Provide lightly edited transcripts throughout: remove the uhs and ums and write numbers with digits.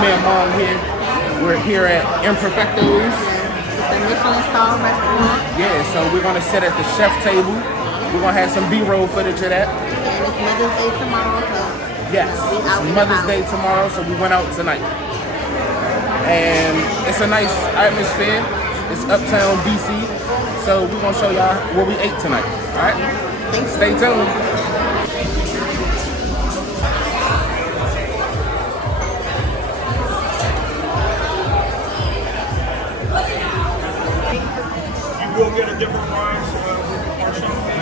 me and Mom here. We're here at Imperfecto's. It's a Michelin star restaurant. Yeah, so we're gonna sit at the chef table. We're gonna have some B-roll footage of that. And it's Mother's Day tomorrow, so Yes, it's Mother's Day tomorrow, so we went out tonight. And it's a nice atmosphere. It's uptown DC. So we're gonna show y'all what we ate tonight. All right? Stay tuned. You will get a different wine, or champagne.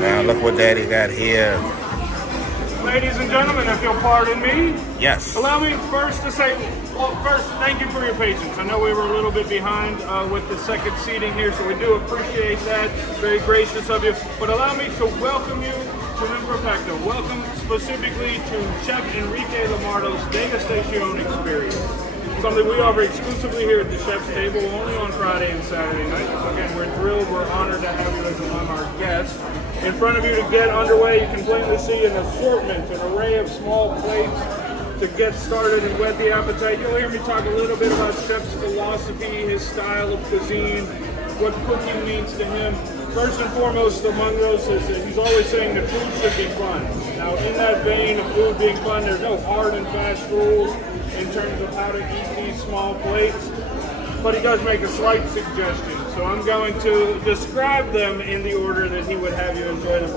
Now look what Daddy got here. Ladies and gentlemen, if you'll pardon me, Yes. allow me first to say, well, first, thank you for your patience. I know we were a little bit behind with the second seating here, so we do appreciate that. Very gracious of you. But allow me to welcome you to Imperfecto. Welcome specifically to Chef Enrique Lamardo's degustation experience. Something we offer exclusively here at the chef's table, only on Friday and Saturday night. So again, we're thrilled, we're honored to have you as among our guests. In front of you to get underway, you can plainly see an assortment, an array of small plates to get started and whet the appetite. You'll hear me talk a little bit about Chef's philosophy, his style of cuisine, what cooking means to him. First and foremost among those is that he's always saying that food should be fun. Now in that vein of food being fun, there's no hard and fast rules in terms of how to eat these small plates, but he does make a slight suggestion. So I'm going to describe them in the order that he would have you enjoy them.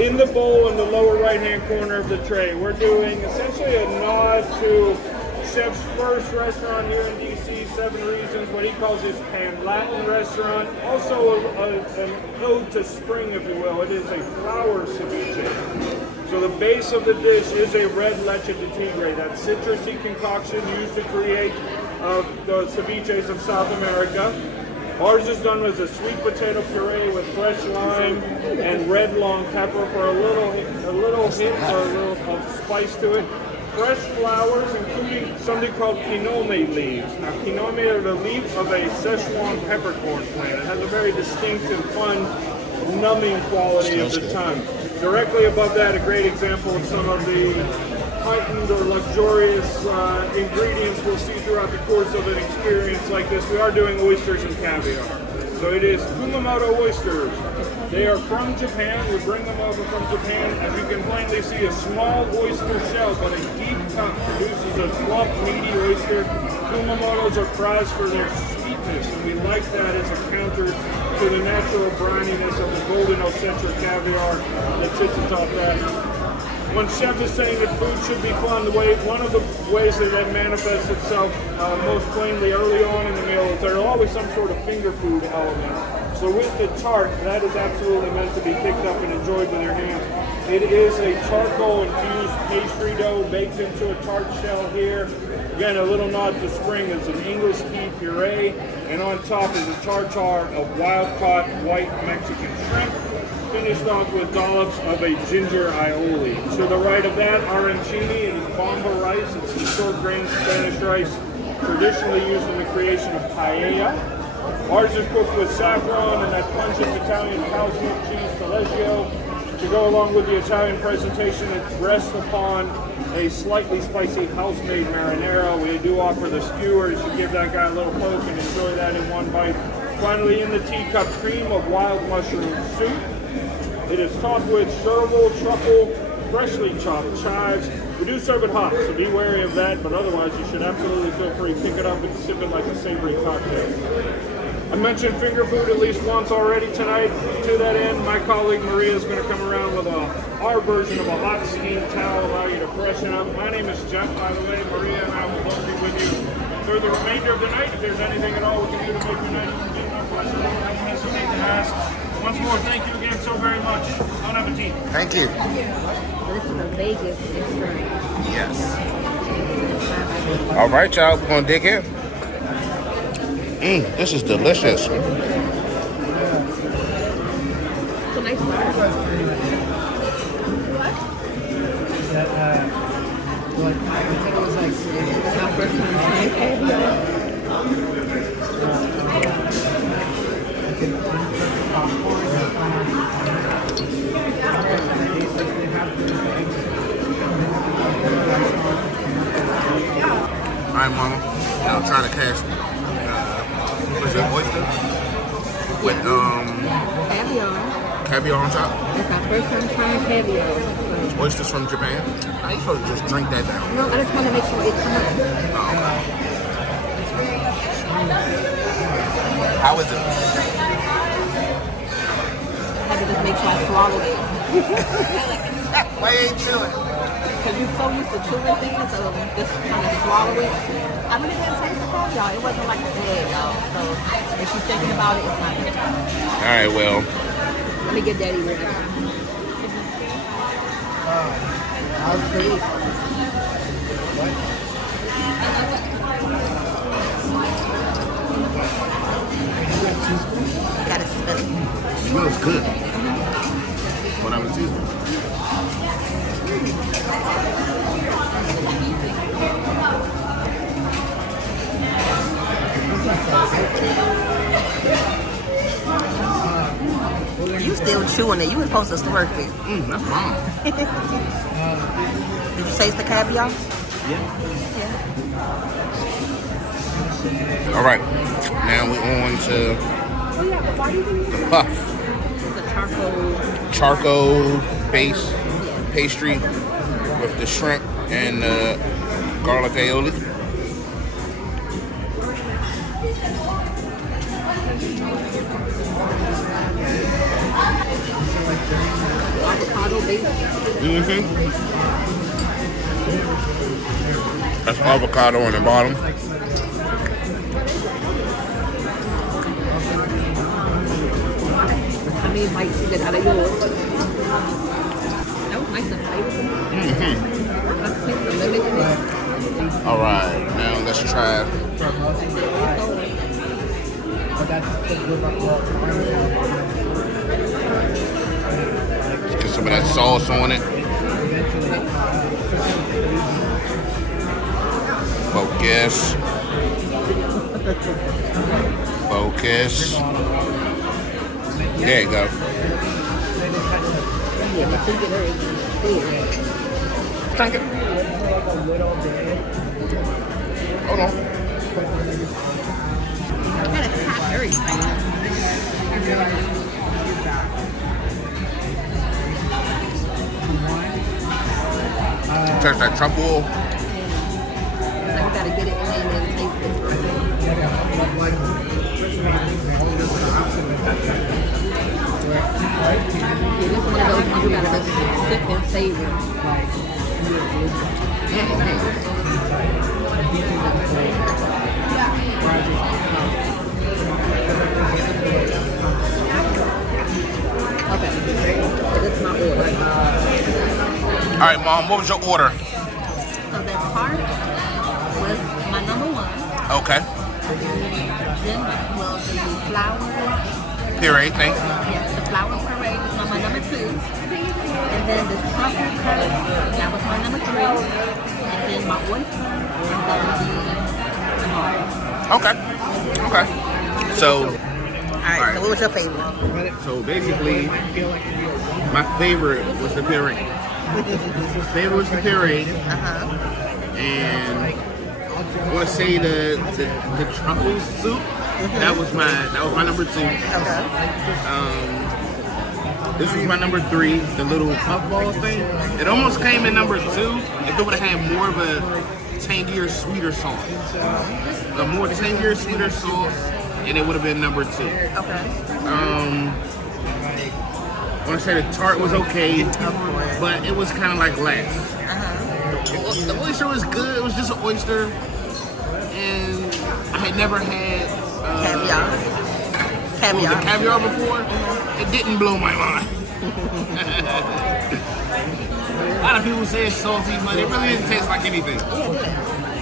In the bowl in the lower right-hand corner of the tray, we're doing essentially a nod to Chef's first restaurant here in DC, 7 Reasons, what he calls his Pan-Latin restaurant. Also an ode to spring, if you will. It is a flour ceviche. So the base of the dish is a red leche de tigre, that citrusy concoction used to create the ceviches of South America. Ours is done with a sweet potato puree with fresh lime and red long pepper for a little hint or a little of spice to it. Fresh flowers, including something called quinome leaves. Now, quinome are the leaves of a Szechuan peppercorn plant. It has a very distinct and fun, numbing quality of the tongue. Directly above that, a great example of some of the heightened or luxurious ingredients we'll see throughout the course of an experience like this. We are doing oysters and caviar. So it is Kumamoto oysters. They are from Japan. We bring them over from Japan. As you can plainly see, a small oyster shell, but a deep cup produces a plump, meaty oyster. Kumamotos are prized for their sweetness, and we like that as a counter to the natural brininess of the golden Ocentric caviar that sits atop that. When Chef is saying that food should be fun, one of the ways that manifests itself most plainly early on in the meal is there's always some sort of finger food element. So with the tart, that is absolutely meant to be picked up and enjoyed with your hands. It is a charcoal-infused pastry dough baked into a tart shell here. Again, a little nod to spring. It's an English pea puree, and on top is a tartare of wild-caught white Mexican shrimp, finished off with dollops of a ginger aioli. To the right of that, arancini and bomba rice. It's the short grain Spanish rice traditionally used in the creation of paella. Ours is cooked with saffron and that pungent Italian cow's milk cheese taleggio. To go along with the Italian presentation, it rests upon a slightly spicy house-made marinara. We do offer the skewers. You give that guy a little poke and enjoy that in one bite. Finally, in the teacup, cream of wild mushroom soup. It is topped with chervil, truffle, freshly chopped chives. We do serve it hot, so be wary of that, but otherwise you should absolutely feel free to pick it up and sip it like a savory cocktail. I mentioned finger food at least once already tonight. To that end, my colleague Maria is going to come around with our version of a hot steam towel, allow you to freshen up. My name is Jeff, by the way. Maria and I will both be with you through the remainder of the night. If there's anything at all we can do to make your night even more pleasant, don't hesitate to ask. Once more, thank you again so very much. Bon appetit. Thank you. This is a Vegas experience. Yes. All right, y'all. We're going to dig in. This is delicious. It's a nice bar. It was like my first time trying caviar. Alright, mama. Now I'm trying to catch what's it, oyster? With caviar on top. It's our first time trying caviar. Oysters from Japan. How you supposed to just drink that down? No, I just want to make sure it comes. Oh, okay. How is it? I had to just make sure I swallow it. Why you ain't chewing? Because you're so used to chewing things, so just kind of swallow it. I really didn't taste the caviar. It wasn't like bad, y'all. So if you're thinking about it, it's not good. Alright, well. Let me get Daddy ready. Gotta smell it. It smells good. But I'm a teaspoon. You still chewing it. You were supposed to slurp it. That's bomb. Did you taste the caviar? Yeah. Yeah. Alright. Now we're on to the puff. It's a Charcoal base pastry with the shrimp and garlic aioli. avocado base. That's avocado on the bottom. I mean, might see that out of yours. That was nice and flavorful. I think the lemon in it. All right, now let's try. Let's get some of that sauce on it. Focus. Focus. There you go. Drink it. Hold on. Gotta tap everything. Touch that truffle oil. So you gotta get it in and taste it. Yeah, this is one of those ones you gotta just sip and savor. Okay, so this is my order. All right, Mom, what was your order? So that tart was my number one. Okay. Then was the flour. Puree thing. Yes, the flour puree was my number two. And then the truffle curry, that was my number three. And then my oyster, and then the Okay. Okay. So. Alright, so what was your favorite? So basically, my favorite was the puree. Favorite was the puree. And I want to say the truffle soup. That was my number two. This was my number three, the little puffball thing. It almost came in number two if it would have had more of a tangier, sweeter sauce. A more tangier, sweeter sauce, and it would have been number two. I want to say the tart was okay, but it was kind of like last. The oyster was good. It was just an oyster, and I had never had caviar before. It didn't blow my mind. A lot of people say it's salty, but it really didn't taste like anything. I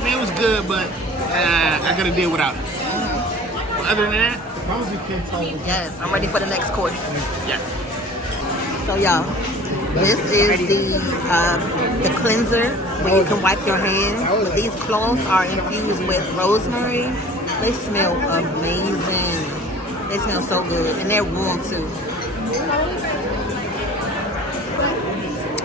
mean, it was good, but I could have did without it. Other than that, Yes, I'm ready for the next course. yeah. So y'all, this is the cleanser where you can wipe your hands. These cloths are infused with rosemary, They smell amazing. They smell so good, and they're warm too.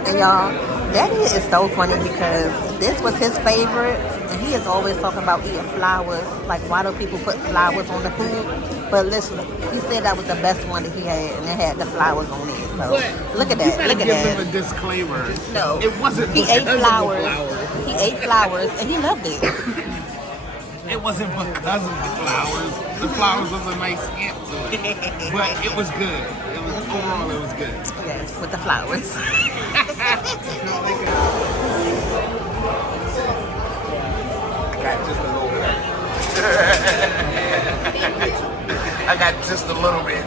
And y'all, Daddy is so funny because this was his favorite, and he is always talking about eating flowers. Like, why do people put flowers on the food? But listen, he said that was the best one that he had, and it had the flowers on it. So look at that. Look at that. Give him a disclaimer. No, it wasn't. He ate because flowers. of the flowers. He ate flowers, and he loved it. It wasn't because of the flowers. The flowers was a nice hint to it, but it was good. It was overall, it was good. Yes, with the flowers. I got just a little bit.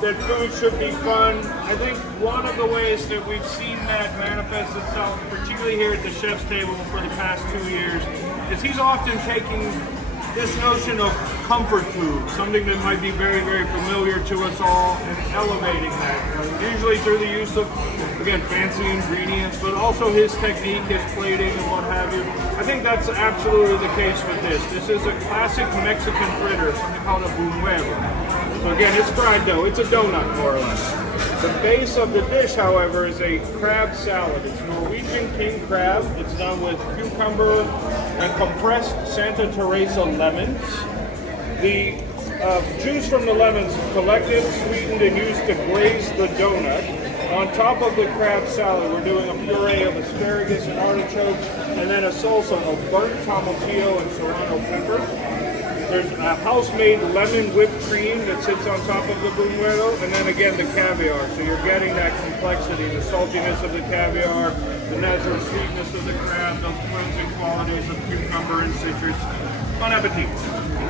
That food should be fun. I think one of the ways that we've seen that manifest itself, particularly here at the chef's table for the past 2 years, is he's often taking this notion of comfort food, something that might be very, very familiar to us all, and elevating that. Usually through the use of, again, fancy ingredients, but also his technique, his plating, and what have you. I think that's absolutely the case with this. This is a classic Mexican fritter, something called a Bunuelo. So again, it's fried dough. It's a donut, more or less. The base of the dish, however, is a crab salad. It's Norwegian king crab. It's done with cucumber and compressed Santa Teresa lemons. The juice from the lemons is collected, sweetened, and used to glaze the donut. On top of the crab salad, we're doing a puree of asparagus and artichokes, and then a salsa of burnt tomatillo and serrano pepper. There's a house-made lemon whipped cream that sits on top of the bunuelo, and then again the caviar. So you're getting that complexity, the saltiness of the caviar, the natural sweetness of the crab, those cleansing qualities of cucumber and citrus. Bon appetit.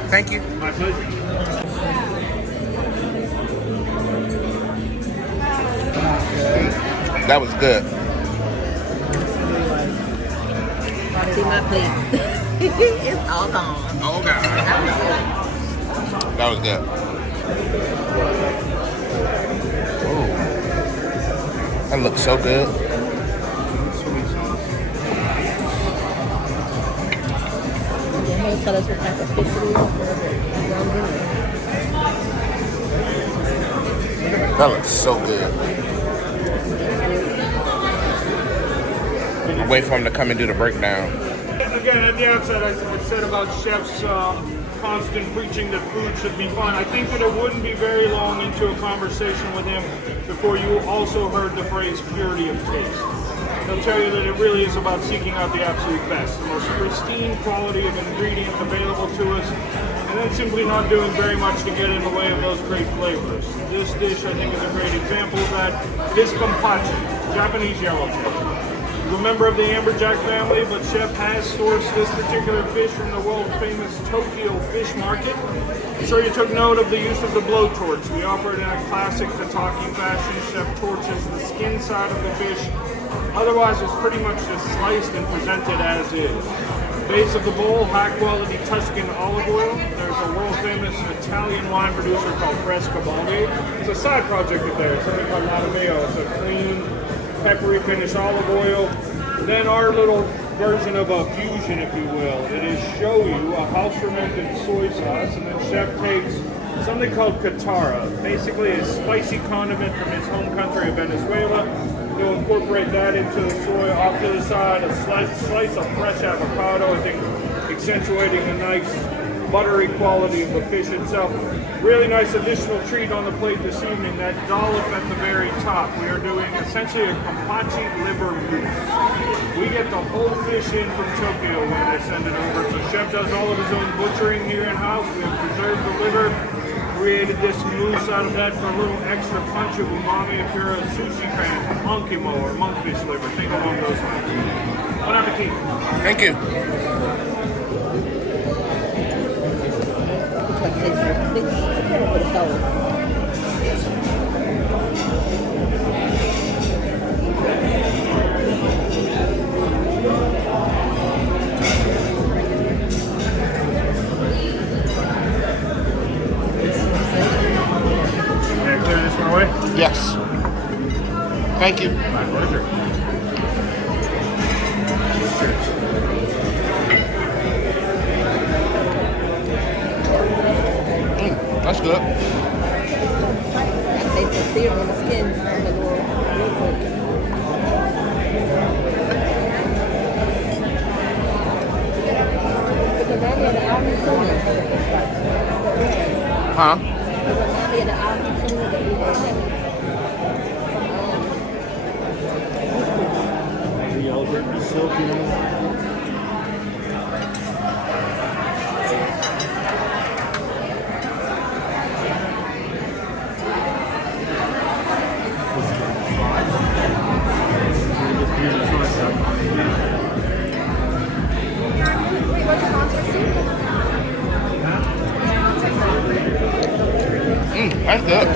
Thank you. My pleasure. That was good. See my plate. It's all gone. Oh God. That was good. Ooh. That looks so good. Tell us what type of fish it is. That looks so good. Wait for him to come and do the breakdown. Again, at the outset, I said about chefs constant preaching that food should be fun. I think that it wouldn't be very long into a conversation with him before you also heard the phrase purity of taste. They'll tell you that it really is about seeking out the absolute best, the most pristine quality of ingredients available to us, and then simply not doing very much to get in the way of those great flavors. This dish, I think, is a great example of that. It is kampachi, Japanese yellowtail. I'm a member of the amberjack family, but Chef has sourced this particular fish from the world-famous Tokyo fish market. I'm sure you took note of the use of the blowtorch. We operate in a classic Tataki fashion. Chef torches the skin side of the fish. Otherwise, it's pretty much just sliced and presented as is. Base of the bowl, high-quality Tuscan olive oil. There's a world-famous Italian wine producer called Frescobaldi. It's a side project of theirs, something called Latameo. It's a clean, peppery finished olive oil. Then our little version of a fusion, if you will. It is shoyu, a house-fermented soy sauce, and then Chef takes something called katara, basically a spicy condiment from his home country of Venezuela. He'll incorporate that into the soy. Off to the side, a slice of fresh avocado, I think accentuating a nice buttery quality of the fish itself. Really nice additional treat on the plate this evening, that dollop at the very top. We are doing essentially a kampachi liver mousse. We get the whole fish in from Tokyo when they send it over. So chef does all of his own butchering here in-house. We have preserved the liver, created this mousse out of that for a little extra punch of umami. If you're a sushi fan, monkimo or monkfish liver, think along those lines. Bon appetit. Thank you. Can I clear this one away? Yes. Thank you. My pleasure. That's good. I taste the serum on the skin on the little Huh? That's good.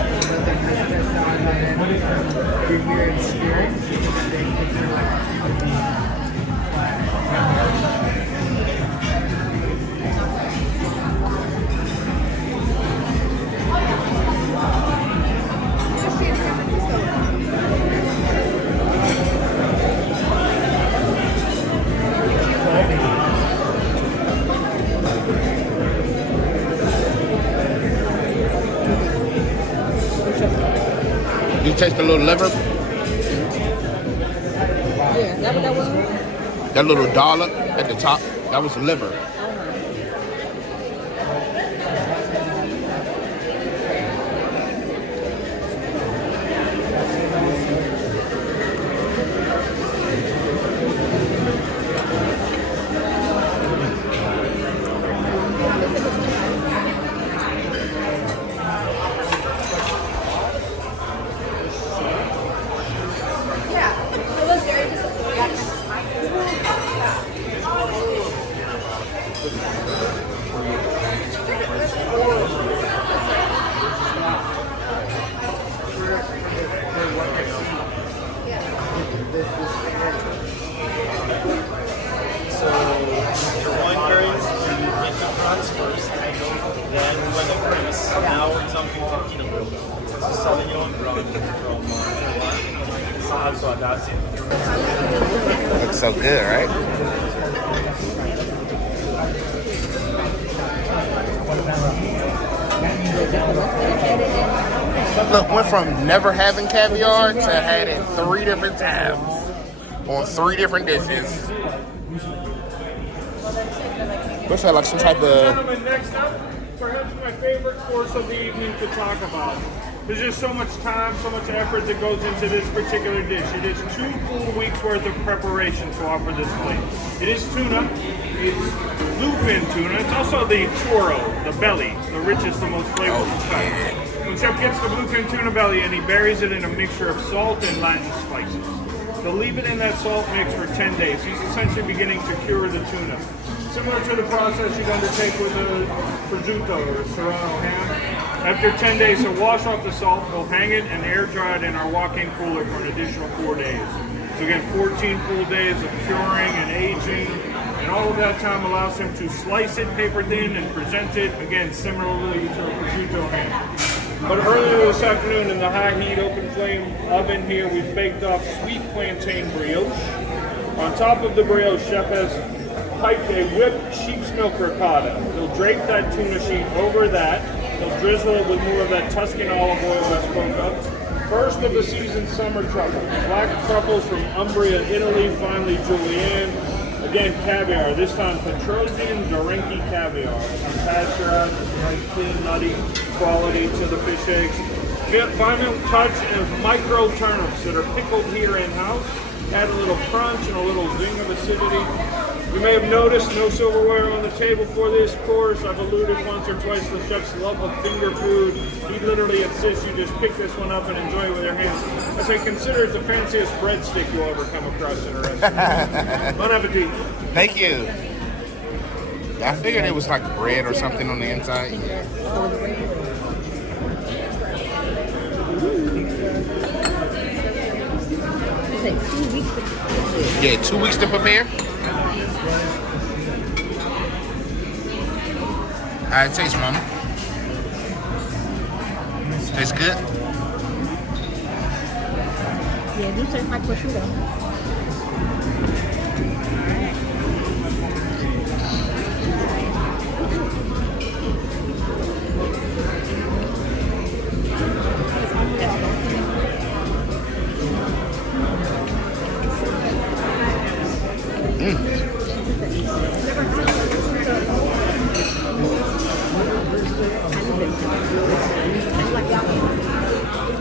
You taste a little liver? Yeah, that what that was? That little dollop at the top, that was the liver. Looks so good, right? Look, went from never having caviar to had it 3 different times on 3 different dishes. What's that, like some type of... Gentlemen, next up, perhaps my favorite course of the evening to talk about. There's just so much time, so much effort that goes into this particular dish. It is 2 full weeks worth of preparation to offer this plate. It is tuna. It's bluefin tuna. It's also the churro, the belly, the richest, the most flavorful type. When Chef gets the bluefin tuna belly and he buries it in a mixture of salt and Latin spices. They'll leave it in that salt mix for 10 days. He's essentially beginning to cure the tuna. Similar to the process you'd undertake with a prosciutto or a serrano ham. After 10 days, he'll wash off the salt, we'll hang it and air dry it in our walk-in cooler for an additional 4 days. So again, 14 full days of curing and aging, and all of that time allows him to slice it paper thin and present it, again, similarly to a prosciutto ham. But earlier this afternoon in the high heat open flame oven here, we've baked up sweet plantain brioche. On top of the brioche, Chef has piped a whipped sheep's milk ricotta. He'll drape that tuna sheet over that. He'll drizzle it with more of that Tuscan olive oil I spoke of. First of the season's summer truffles. Black truffles from Umbria, Italy, finally julienne. Again, caviar, this time Petrosian, Duranian, cranky caviar. Pasteurized, nice, clean, nutty quality to the fish eggs. Final touch is micro turnips that are pickled here in-house. Add a little crunch and a little zing of acidity. You may have noticed no silverware on the table for this course. I've alluded once or twice to the chef's love of finger food. He literally insists you just pick this one up and enjoy it with your hands. I say consider it the fanciest breadstick you'll ever come across in a restaurant. Bon appetit. Thank you. I figured it was like bread or something on the inside. Yeah, 2 weeks to prepare. How it tastes, Mama? Tastes good? Yeah, these taste like prosciutto.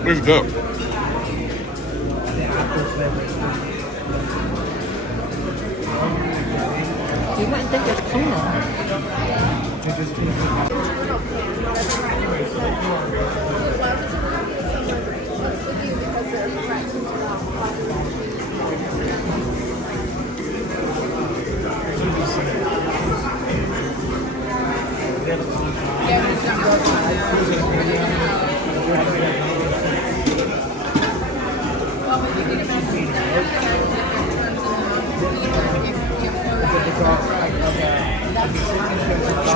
It's good. You might think it's tuna.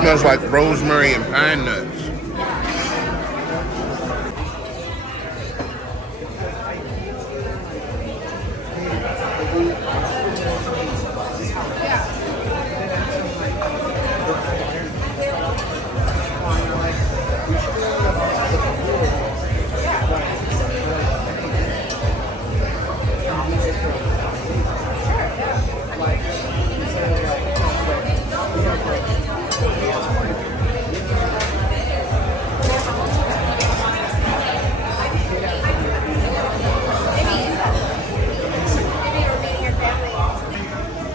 Smells like rosemary and pine nuts.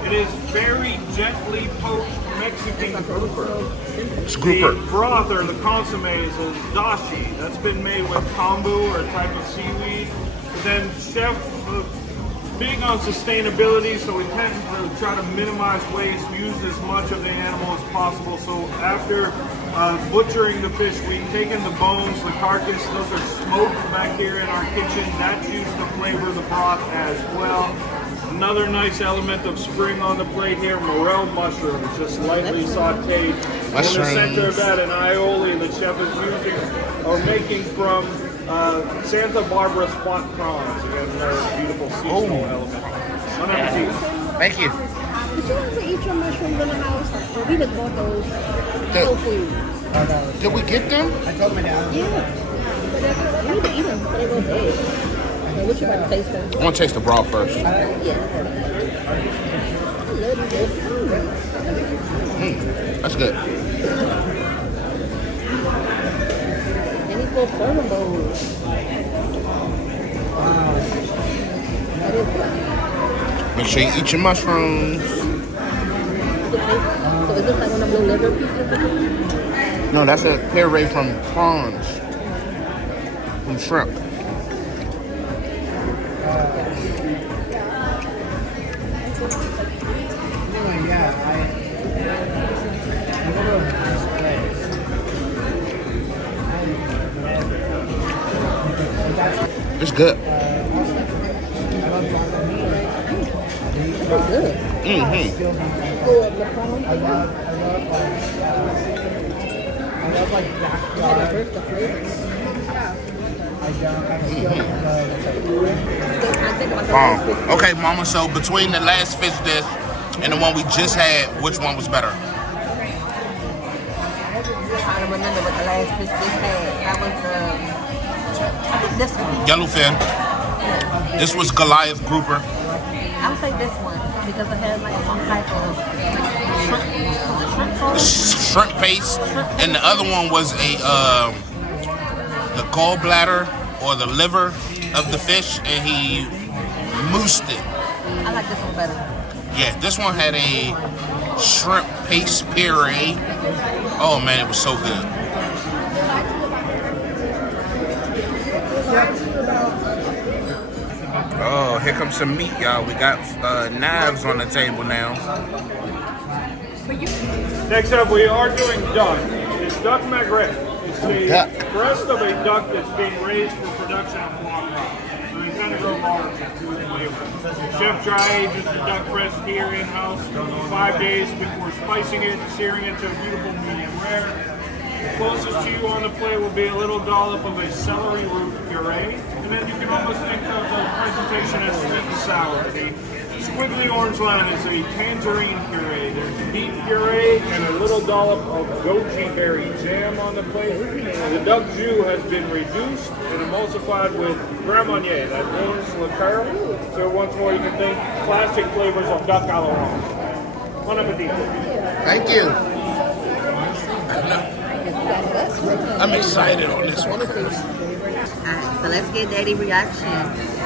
It is very gently poached Mexican grouper. It's grouper. The broth or the consomme is a dashi. That's been made with kombu or a type of seaweed. But then chef, big on sustainability, so we tend to try to minimize waste, use as much of the animal as possible. So after butchering the fish, we've taken the bones, the carcass, those are smoked back here in our kitchen. That's used to flavor the broth as well. Another nice element of spring on the plate here, morel mushrooms, just lightly sauteed. Mushrooms. In the center of that, an aioli the chef is using or making from Santa Barbara spot prawns. Again, another beautiful seasonal element. Bon appetit. Thank you. Did you ever eat your mushrooms in the house? Well, we just bought those whole food. Did we get them? Yeah. But that's, you need to eat them before they go bad. So what you about to taste them? I want to taste the broth first. Yeah. I love this. That's good. And these little serving bowls. That is good. Make sure you eat your mushrooms. So is this like one of your liver pieces? No, that's a puree from prawns. From shrimp. It's good. It's good. Mm-hmm. The prawn. I love like jack the flavors. Okay, Mama, so between the last fish dish and the one we just had, which one was better? I'm trying to remember what the last fish dish had. That was I think this one. Yellowfin. This was Goliath grouper. I would say this one because it had like some type of shrimp paste, and the other one was the gallbladder or the liver of the fish, and he moosed it. I like this one better. Yeah, this one had a shrimp paste puree. Oh man, it was so good. Oh, here comes some meat, y'all. We got knives on the table now. Next up, we are doing duck. It's duck magret. It's the breast of a duck that's being raised for production of foie gras. So we kind of go large with food flavor. Chef dry ages the duck breast here in-house 5 days before spicing it, searing it to a beautiful medium rare. Closest to you on the plate will be a little dollop of a celery root puree, and then you can almost think of the presentation as sweet and sour. The squiggly orange line is a tangerine puree. There's beet puree and a little dollop of goji berry jam on the plate. The duck jus has been reduced and emulsified with Grand Marnier, that orange liqueur. So once more, you can think classic flavors of duck à l'orange. Bon appetit. Thank you. I'm excited on this one. Alright, so let's get Daddy reaction.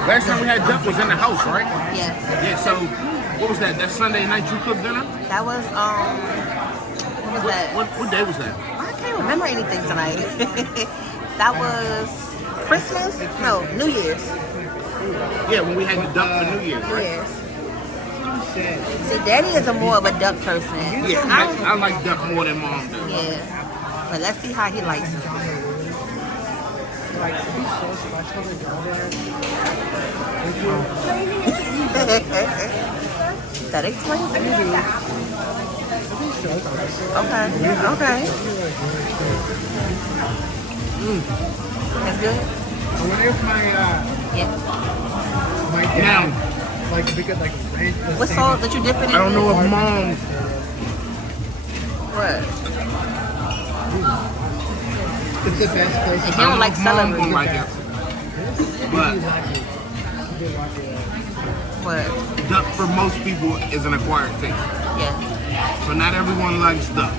Last time we had duck was in the house, right? Yes. Yeah, so what was that? That Sunday night you cooked dinner? That was what was that? What day was that? I can't remember anything tonight. That was Christmas? No, New Year's. Yeah, when we had the duck for New Year's, right? Yes. See, Daddy is more of a duck person. Yeah, I like duck more than Mom does. Yeah. But let's see how he likes it. That explains it. Okay. That's good? I wonder if my dad, like, we could, like, range the What same. salt that you dip it in? I don't know if Mom. What? It's the best place. If you don't like Mom celery. won't like it. But What? duck for most people is an acquired taste. Yeah. So not everyone likes duck.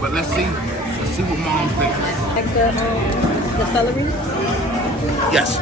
But let's see what Mom thinks. Like the celery. Yes.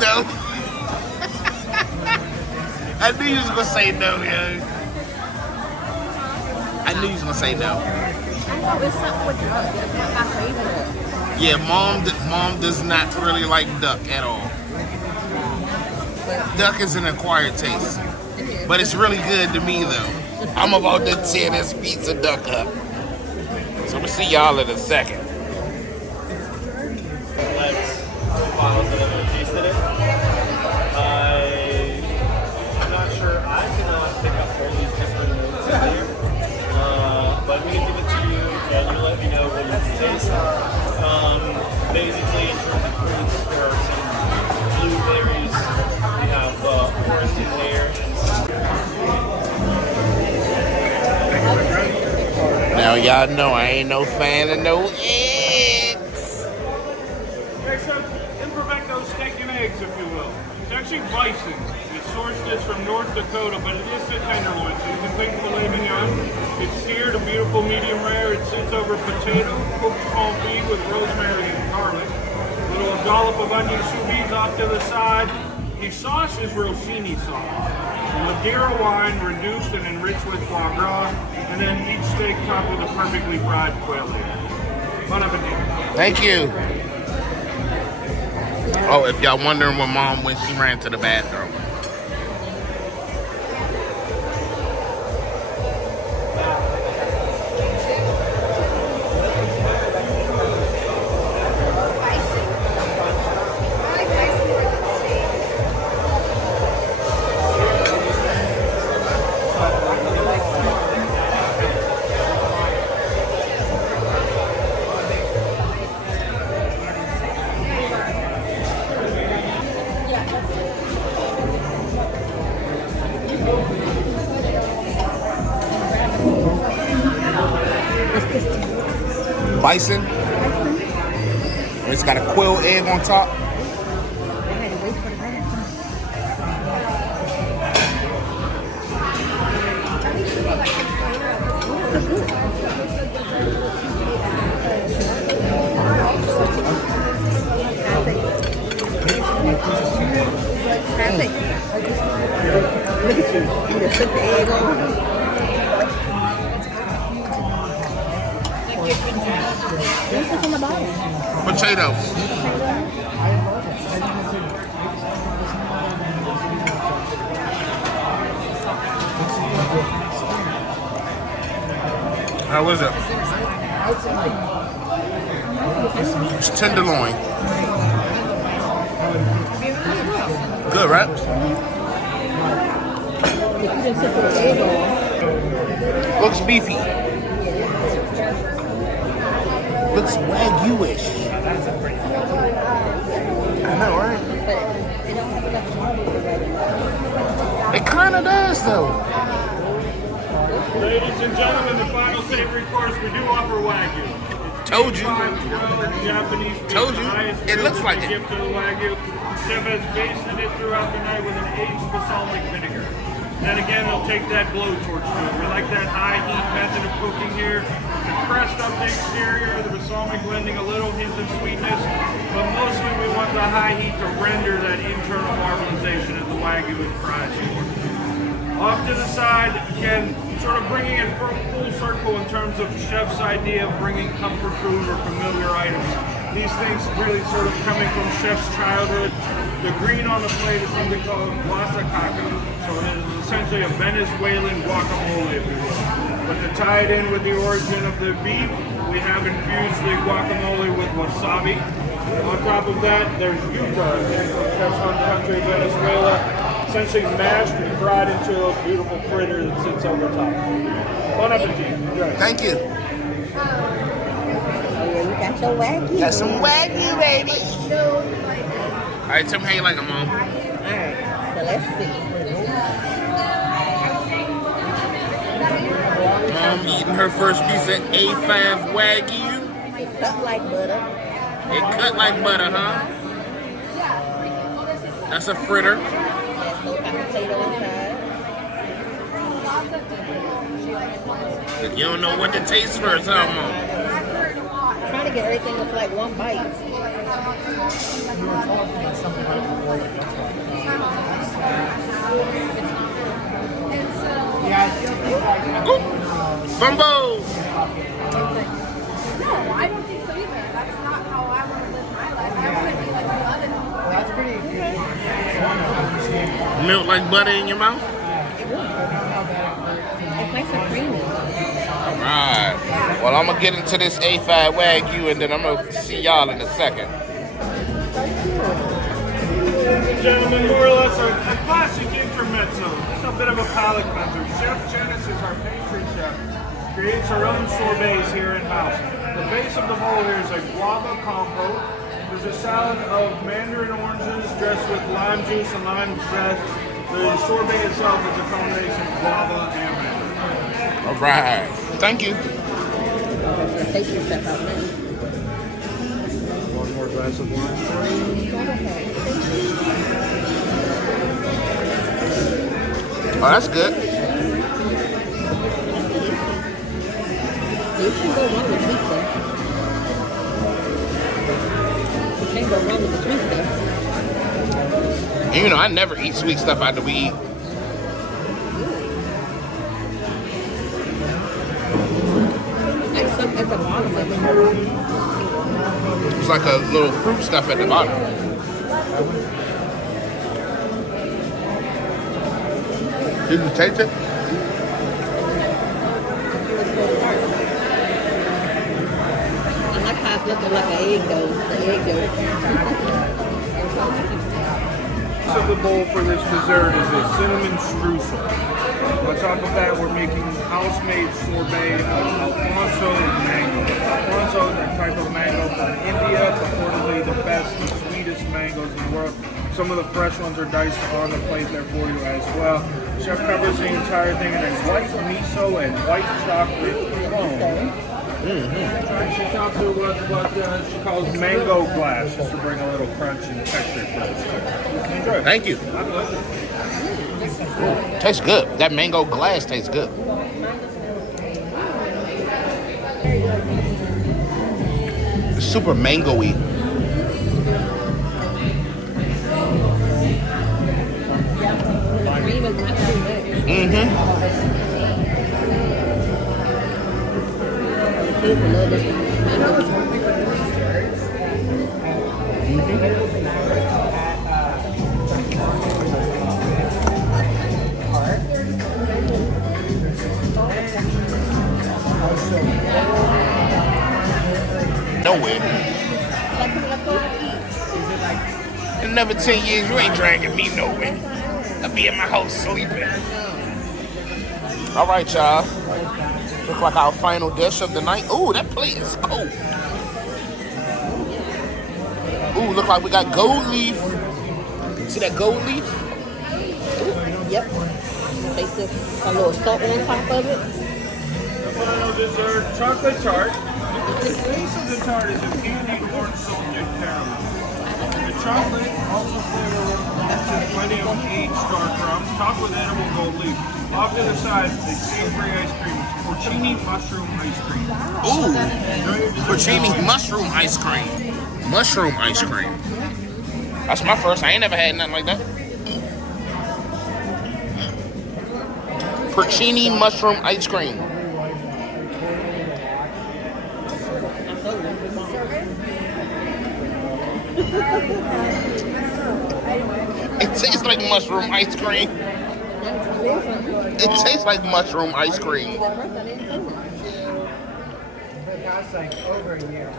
No. I knew you was gonna say no, yo. I knew you was gonna say no. I know it's something with duck. That's not my favorite. Yeah, Mom does not really like duck at all. Duck is an acquired taste, but it's really good to me though. I'm about to tear this piece of duck up. So we'll see y'all in a second. Files that have tasted it. I'm not sure. I cannot pick up all these different notes in here. But we can give it to you and you let me know what you taste. Basically, in terms of fruits, there are some blueberries. We have orange in there. Now y'all know I ain't no fan of no eggs. Next up, Imperfecto steak and eggs, if you will. It's actually bison. We sourced this from North Dakota, but it is the tenderloin, so you can think filet mignon. It's seared, a beautiful medium rare. It sits over potato, cooked confit with rosemary and garlic. A little dollop of onion sous vide off to the side. The sauce is Rossini sauce. Madeira wine reduced and enriched with foie gras, and then each steak topped with a perfectly fried quail egg. Bon appetit. Thank you. Oh, if y'all wondering where Mom went, she ran to the bathroom. bison. It's got a quail egg on top. I had to wait for the bathroom. Perfect. Look at you. You just put the egg on. This is on the bottom. Potatoes. How was it? It's tenderloin. Good, right? You just put the egg on. Looks beefy. Looks Wagyu-ish. I know, right? It kind of does, though. Ladies and gentlemen, the final savory course, we do offer Wagyu. Told you. Japanese beef, Told you. the highest It looks like we it. give to the Wagyu. Chef has basted it throughout the night with an aged balsamic vinegar. Then again, they'll take that blowtorch to it. We like that high heat method of cooking here. The crest up the exterior, the balsamic lending a little hint of sweetness, but mostly we want the high heat to render that internal marbleization as the Wagyu is fried. Off to the side, again, sort of bringing it full circle in terms of chef's idea of bringing comfort food or familiar items. These things really sort of coming from chef's childhood. The green on the plate is something called guasacaca, so it is essentially a Venezuelan guacamole, if you will. But to tie it in with the origin of the beef, we have infused the guacamole with wasabi. On top of that, there's yuca, again from chef's home country, Venezuela. Essentially mashed and fried into a beautiful fritter that sits over top. Bon appetit. Enjoy. Thank you. Oh, yeah, you got your Wagyu. Got some Wagyu, baby. All right, tell me how you like them, Mom. Alright, so let's see. Mom eating her first piece of A5 Wagyu. It cut like butter. It cut like butter, huh? That's a fritter. There's no potato inside. You don't know what to taste first, huh, Mom? I'm trying to get everything with like one bite. Bumbo! No, I don't think so either. That's not how I want to live my life. I want to be like the other. Milk like butter in your mouth? It's nice and creamy. Alright. Well, I'm going to get into this A5 Wagyu and then I'm going to see y'all in a second. Gentlemen, more or less a classic intermezzo. It's a bit of a palate cleanser. Chef Genesis, our pastry chef, creates our own sorbets here in-house. The base of the bowl here is a guava compote. There's a salad of mandarin oranges dressed with lime juice and lime zest. The sorbet itself is a combination of guava and mandarin. Alright. Thank you. Take your stuff out now. One more glass of wine for you. Oh, that's good. You can go wrong with sweet stuff. You can't go wrong with the sweet stuff. And you know, I never eat sweet stuff after we eat. Like something at the bottom of it. It's like a little fruit stuff at the bottom. Did you taste it? I like how it's looking like an egg though. The egg yolk. Of the bowl for this dessert is a cinnamon streusel. On top of that, we're making house-made sorbet of Alfonso mango. Alfonso is a type of mango from India, purportedly the best and sweetest mangoes in the world. Some of the fresh ones are diced on the plate there for you as well. Chef covers the entire thing in a white miso and white chocolate foam. She talks to what she calls mango glass, just to bring a little crunch and texture to this. Enjoy. Thank you. Tastes good. That mango glass tastes good. It's super mango-y. Mm-hmm. Nowhere. In another 10 years, you ain't dragging me nowhere. I'll be in my house sleeping. All right, y'all. Look like our final dish of the night. Ooh, that plate is cold. Ooh, look like we got gold leaf. See that gold leaf? Yep. Taste this. A little salt on top of it. Bunuelo dessert, chocolate tart. The base of the tart is a candied orange salted caramel. The chocolate, also flavored with plenty of aged star crumbs, topped with edible gold leaf. Off to the side, the savory ice cream, porcini mushroom ice cream. Ooh, porcini mushroom ice cream. Mushroom ice cream. That's my first. I ain't never had nothing like that. Porcini mushroom ice cream. It tastes like mushroom ice cream. It tastes like mushroom ice cream. That's like over a year.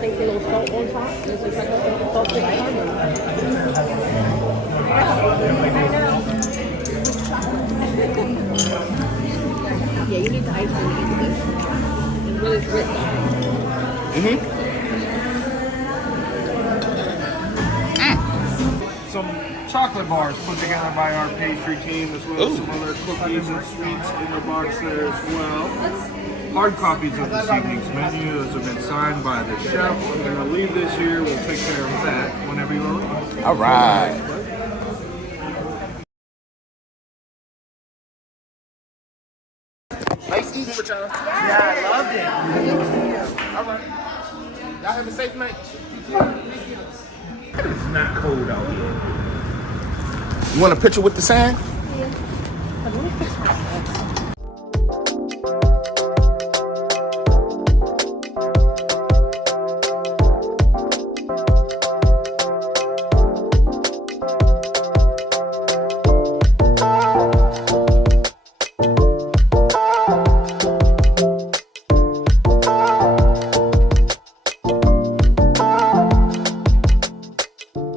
Take a little salt on top. This is like a salted caramel. Yeah, you need the ice cream to eat this. It's really rich. Mm-hmm. Some chocolate bars put together by our pastry team, as well as some other cookies and sweets in the box there as well. Hard copies of this evening's menu have been signed by the chef. I'm going to leave this here. We'll take care of that whenever you're ready. All right. Nice eating with y'all. Yeah, I loved it. All right. Y'all have a safe night. It's not cold out here. You want a picture with the sand? Yeah.